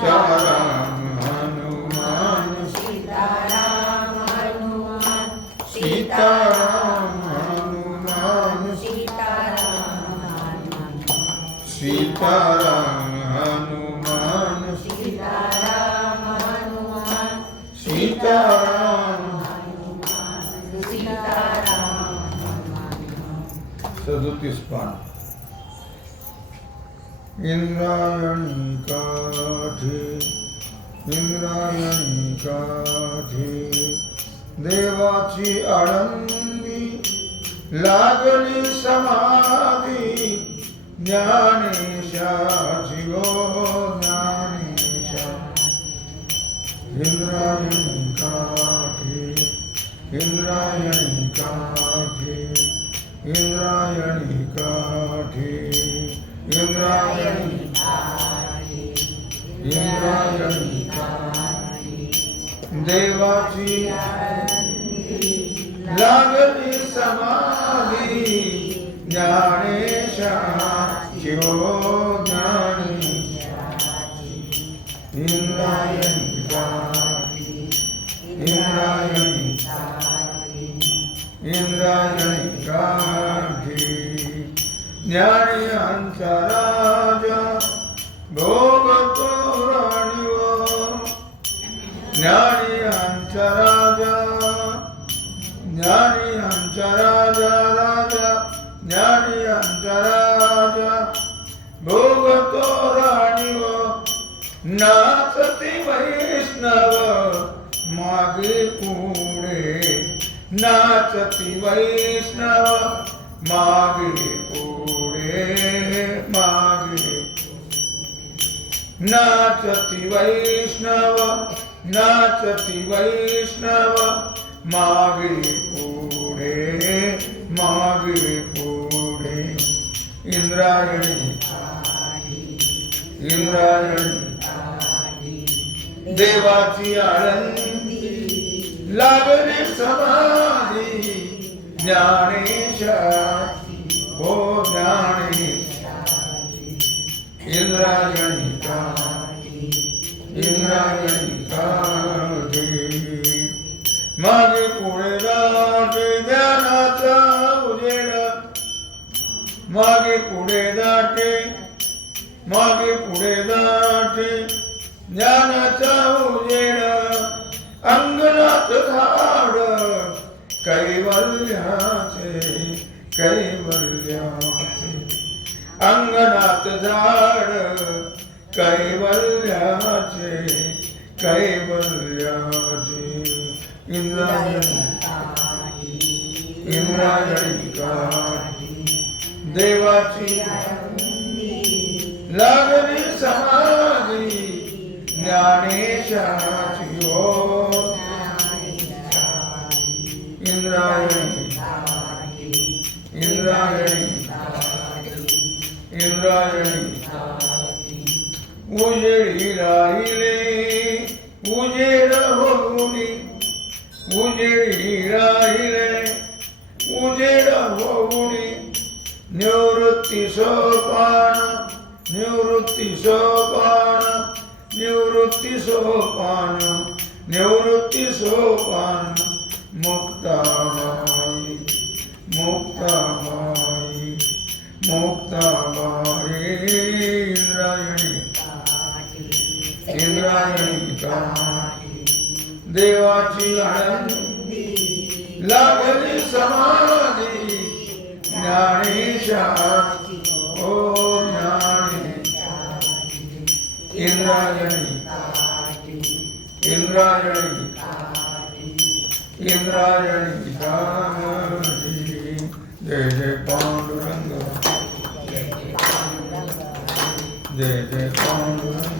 सीताराम हनुमान हनुमान सीताराम हनुमान सीताराम सीताराम हनुमान हनुमान सीताराम हनुमान सीताराम काठी इंद्रायणी काठी देवाची आळंदी लागली समाधी। ज्ञानेशाची गो ज्ञानेशा। इंद्रायणी काठी इंद्रायणी काठी इंद्रायणी काठी इंद्रायणी इंद्रायणी काठी देवाची। लागली समाधी ज्ञानेशा शिवो ज्ञानेशा इंद्रायणी काठी इंद्रायणी ज्ञानी अंतराजा ज्ञानी राजा. ज्ञानी आमचा राजा राजा. ज्ञानी राजा. भोगतो तोरणिवो नाचती वैष्णव. मागे पुढे नाचती वैष्णव. मागे पुढे मागे. नाचती वैष्णव. नाचती वैष्णव। मागे पुढे मागे पुढे इंद्रायणी। इंद्रायणी। देवाची आळंदी। लागणे समाधी। ज्ञानेशा हो ज्ञानेश इंद्रायणी माझे मागे पुढे दाटे ज्ञानाचा उजेड मागे पुढे दाटे मागे पुढे दाटे ज्ञानाचा उजेड अंगणात झाड कैवल्याचे कैवल्याचे अंगणात झाड कैवल्याचे कैवल्याचे इंद्रायणी देवाची लागली समाधी ज्ञानेशाची हो इंद्रायणी इंद्रायणी इंद्रायणी உஜெழிராயிலே உஜேரஹோனி உஜெழிராயிலே உஜேரஹோனி நிவத்தி சோபான நிவத்தி சோபான நிவத்தி சோபான நிவத்தி சோபான முக்தமாயி முக்தமாயி முக்தமாயே इंद्रायणी काठी देवाची लागली समाधी ज्ञानेशाची ओ ज्ञानेश इंद्रायणी इंद्रायणी इंद्रायणी जय जय पांडुरंग जय जय पांडुरंग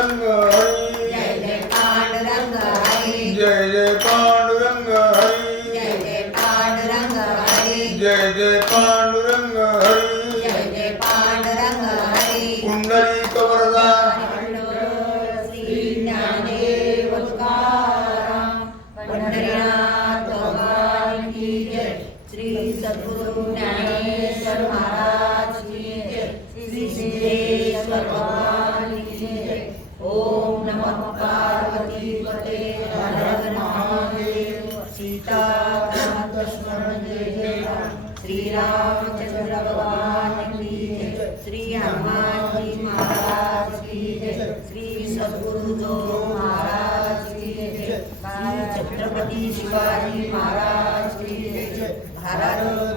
ज्ञानेश्वर महाराज की भगवान ओम नमः पार्वती पते सीता स्मरण श्री रामचंद्र भगवान श्री हनुमान जी महाराज श्री सद्गुरु महाराज छत्रपति शिवाजी महाराज की भारत